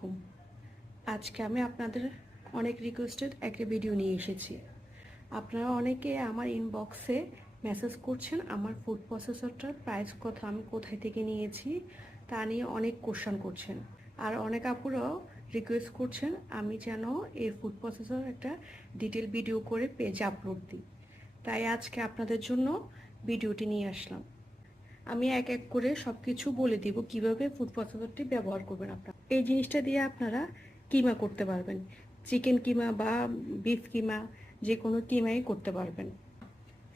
আলাইকুম। আজকে আমি আপনাদের অনেক রিকোয়েস্টেড একটা ভিডিও নিয়ে এসেছি। আপনারা অনেকে আমার ইনবক্সে মেসেজ করছেন, আমার ফুড প্রসেসরটার প্রাইস কথা আমি কোথায় থেকে নিয়েছি? তা নিয়ে অনেক কোশ্চান করছেন। আর অনেক আপুরাও রিকোয়েস্ট করছেন, আমি যেন এই ফুড প্রসেসর একটা ডিটেল ভিডিও করে পেজে আপলোড দিই। তাই আজকে আপনাদের জন্য ভিডিওটি নিয়ে আসলাম। আমি এক এক করে সব কিছু বলে দিব কীভাবে ফুড প্রসেসরটি ব্যবহার করবেন আপনারা। এই জিনিসটা দিয়ে আপনারা কিমা করতে পারবেন। চিকেন কিমা বা বিফ কিমা যে কোনো কিমাই করতে পারবেন।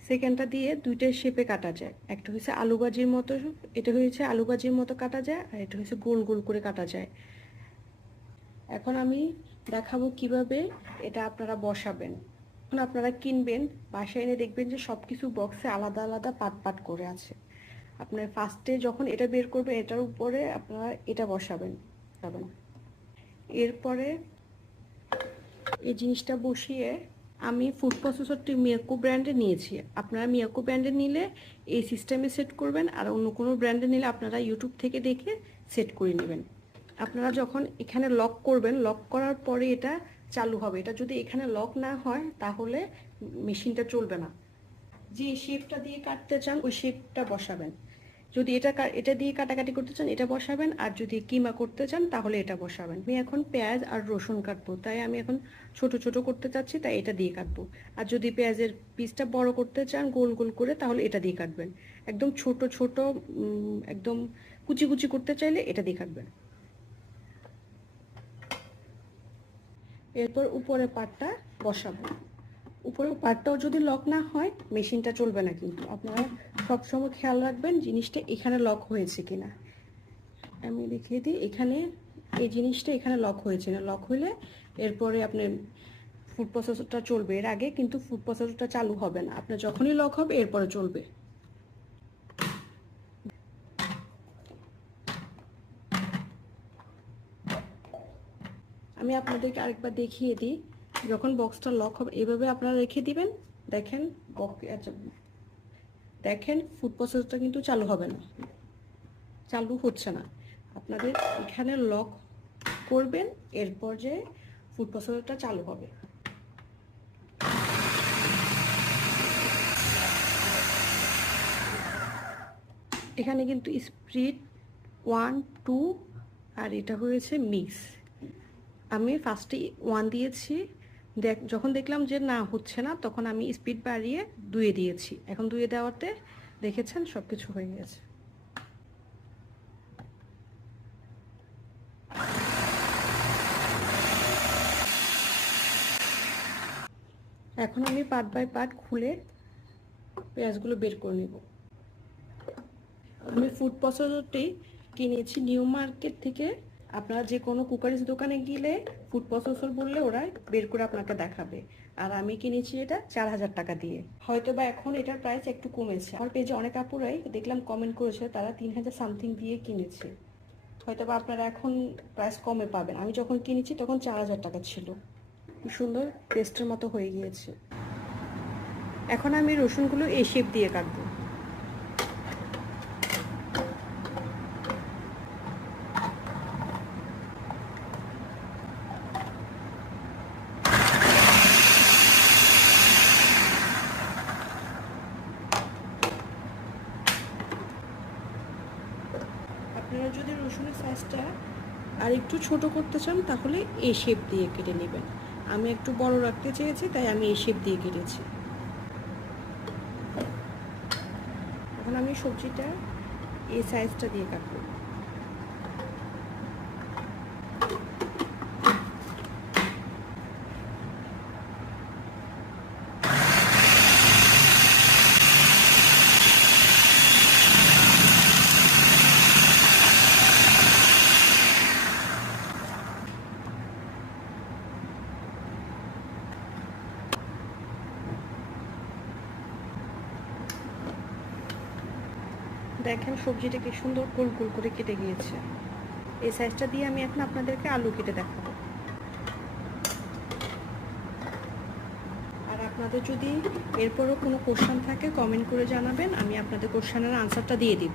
সেকেন্ডটা দিয়ে দুইটা শেপে কাটা যায়। একটা হচ্ছে আলু ভাজির মতো, এটা হয়েছে আলু ভাজির মতো কাটা যায় আর এটা হচ্ছে গোল গোল করে কাটা যায়। এখন আমি দেখাবো কীভাবে এটা আপনারা বসাবেন। এখন আপনারা কিনবেন, বাসায় এনে দেখবেন যে সব কিছু বক্সে আলাদা আলাদা পাট পাট করে আছে। আপনার ফার্স্টে যখন এটা বের করবেন, এটার উপরে আপনারা এটা বসাবেন, যাবেন। এরপরে এই জিনিসটা বসিয়ে আমি ফুড প্রসেসরটি মিয়াকো ব্র্যান্ডে নিয়েছি। আপনারা মিয়াকো ব্র্যান্ডে নিলে এই সিস্টেমে সেট করবেন আর অন্য কোনো ব্র্যান্ডে নিলে আপনারা ইউটিউব থেকে দেখে সেট করে নেবেন। আপনারা যখন এখানে লক করবেন লক করার পরে এটা চালু হবে। এটা যদি এখানে লক না হয়, তাহলে মেশিনটা চলবে না। যে শেপটা দিয়ে কাটতে চান, ওই শেপটা বসাবেন। যদি এটা এটা দিয়ে কাটাকাটি করতে চান, এটা বসাবেন, আর যদি কিমা করতে চান, তাহলে এটা বসাবেন। আমি এখন পেঁয়াজ আর রসুন কাটবো, তাই আমি এখন ছোট ছোট করতে চাচ্ছি, তাই এটা দিয়ে কাটবো। আর যদি পেঁয়াজের পিসটা বড় করতে চান, গোল গোল করে, তাহলে এটা দিয়ে কাটবেন। একদম ছোট ছোট একদম কুচি কুচি করতে চাইলে এটা দিয়ে কাটবেন। এরপর উপরে পাটটা বসাবো। উপরের পার্টটাও যদি লক না হয় মেশিনটা চলবে না কিন্তু। আপনারা সবসময় খেয়াল রাখবেন জিনিসটা এখানে লক হয়েছে কিনা। আমি দেখিয়ে দিই, এখানে এই জিনিসটা এখানে লক হয়েছে না। লক হলে এরপরে আপনার ফুড প্রসেসরটা চলবে। এর আগে কিন্তু ফুড প্রসেসরটা চালু হবে না। আপনার যখনই লক হবে, এরপরে চলবে। আমি আপনাদেরকে আরেকবার দেখিয়ে দিই। যখন বক্সটা লক হবে, এভাবে আপনারা রেখে দিবেন। দেখেন আচ্ছা দেখেন ফুড প্রসেসটা কিন্তু চালু হবে না। চালু হচ্ছে না। আপনাদের এখানে লক করবেন, এরপর যে ফুড প্রসেসরটা চালু হবে। এখানে কিন্তু স্প্রিট ওয়ান টু আর এটা হয়েছে মিক্স আমি ফার্স্টে ওয়ান দিয়েছি। দেখ, যখন দেখলাম যে না, হচ্ছে না, তখন আমি স্পিড বাড়িয়ে দুয়ে দিয়েছি। এখন দুয়ে দেওয়াতে দেখেছেন সব কিছু হয়ে গেছে। এখন আমি পার্ট বাই পার্ট খুলে পেঁয়াজগুলো বের করে নেব। আমি ফুড প্রসেসরটি কিনেছি নিউ মার্কেট থেকে আপনারা যে কোনো কুকারিজ দোকানে গেলে ফুড প্রসেসর বললে ওরা বের করে আপনাকে দেখাবে। আর আমি কিনেছি এটা চার হাজার টাকা দিয়ে। হয়তো বা এখন এটার প্রাইস একটু কমেছে। আমার পেজে অনেক আপুরাই দেখলাম কমেন্ট করেছে, তারা তিন হাজার সামথিং দিয়ে কিনেছে। হয়তো বা আপনারা এখন প্রাইস কমে পাবেন। আমি যখন কিনেছি তখন চার হাজার টাকা ছিল। কি সুন্দর পেস্টের মতো হয়ে গিয়েছে। এখন আমি রসুনগুলো এই শেপ দিয়ে কাটবো আপনারা যদি রসুনের সাইজটা আর একটু ছোট করতে চান, তাহলে এ শেপ দিয়ে কেটে নেবেন। আমি একটু বড় রাখতে চেয়েছি, তাই আমি এ শেপ দিয়ে কেটেছি। এখন আমি সবজিটা এই সাইজটা দিয়ে কাটবো। দেখেন সবজিটা কি সুন্দর গোল গোল করে কেটে গিয়েছে। এই সাইজটা দিয়ে আমি এখন আপনাদেরকে আলু কেটে দেখাবো। আর আপনাদের যদি এরপরও কোনো কোশ্চান থাকে কমেন্ট করে জানাবেন, আমি আপনাদের কোশ্চানের আনসারটা দিয়ে দিব।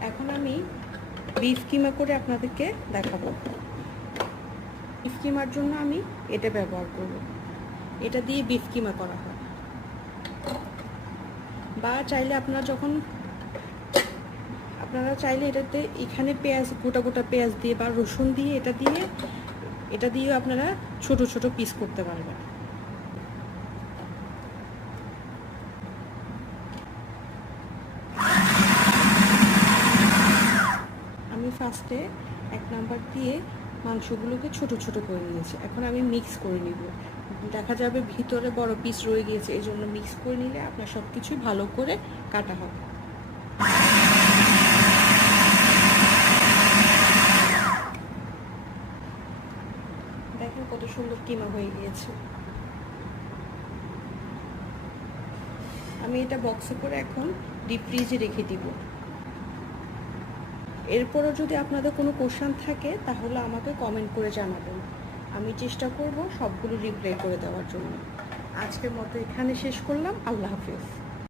এখন আমি বিফ কিমা করে আপনাদেরকে দেখাবো। বিফ কিমার জন্য আমি এটা ব্যবহার করব। এটা দিয়ে বিফ কিমা করা হয়। বা চাইলে আপনারা যখন, আপনারা চাইলে এটাতে এখানে পেঁয়াজ, গোটা গোটা পেঁয়াজ দিয়ে বা রসুন দিয়ে এটা দিয়ে, এটা দিয়েও আপনারা ছোট ছোট পিস করতে পারবেন। ফার্স্টে এক নাম্বার দিয়ে মাংসগুলোকে ছোট ছোট করে নিয়েছি। এখন আমি মিক্স করে নিব। দেখা যাবে ভিতরে বড় পিস রয়ে গিয়েছে, এই জন্য মিক্স করে নিলে আপনার সব কিছুই ভালো করে কাটা হবে। দেখেন কত সুন্দর কিমা হয়ে গিয়েছে। আমি এটা বক্সে করে এখন ডিপ ফ্রিজে রেখে দিব। এরপরও যদি আপনাদের কোনো কোশ্চান থাকে, তাহলে আমাকে কমেন্ট করে জানাবেন। আমি চেষ্টা করব সবগুলো রিপ্লাই করে দেওয়ার জন্য। আজকের মতো এখানে শেষ করলাম। আল্লাহ হাফিজ।